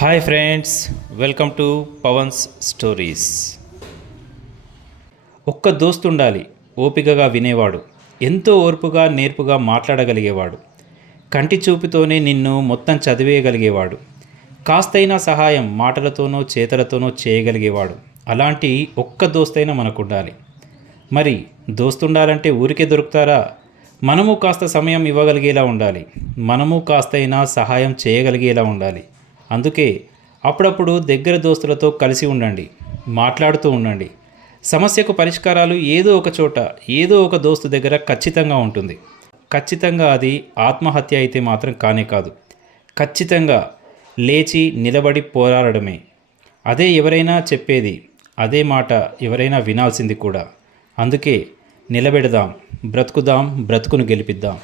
Hi friends, welcome to Pavan's stories. ఒక్క దోస్తు ఉండాలి, ఓపికగా వినేవాడు, ఎంతో ఓర్పుగా నేర్పుగా మాట్లాడగలిగేవాడు, కంటి చూపుతోనే నిన్ను మొత్తం చదివేయగలిగేవాడు, కాస్తైనా సహాయం మాటలతోనో చేతలతోనో చేయగలిగేవాడు. అలాంటి ఒక్క దోస్తైనా మనకు ఉండాలి. మరి దోస్తుండాలంటే ఊరికే దొరుకుతారా? మనము కాస్త సమయం ఇవ్వగలిగేలా ఉండాలి, మనము కాస్తైనా సహాయం చేయగలిగేలా ఉండాలి. అందుకే అప్పుడప్పుడు దగ్గర దోస్తులతో కలిసి ఉండండి, మాట్లాడుతూ ఉండండి. సమస్యకు పరిష్కారాలు ఏదో ఒక చోట, ఏదో ఒక దోస్తు దగ్గర ఖచ్చితంగా ఉంటుంది. ఖచ్చితంగా అది ఆత్మహత్య అయితే మాత్రం కానే కాదు. ఖచ్చితంగా లేచి నిలబడి పోరాడమే. అదే ఎవరైనా చెప్పేది, అదే మాట ఎవరైనా వినాల్సింది కూడా. అందుకే నిలబెడదాం, బ్రతుకుదాం, బ్రతుకును గెలిపిద్దాం.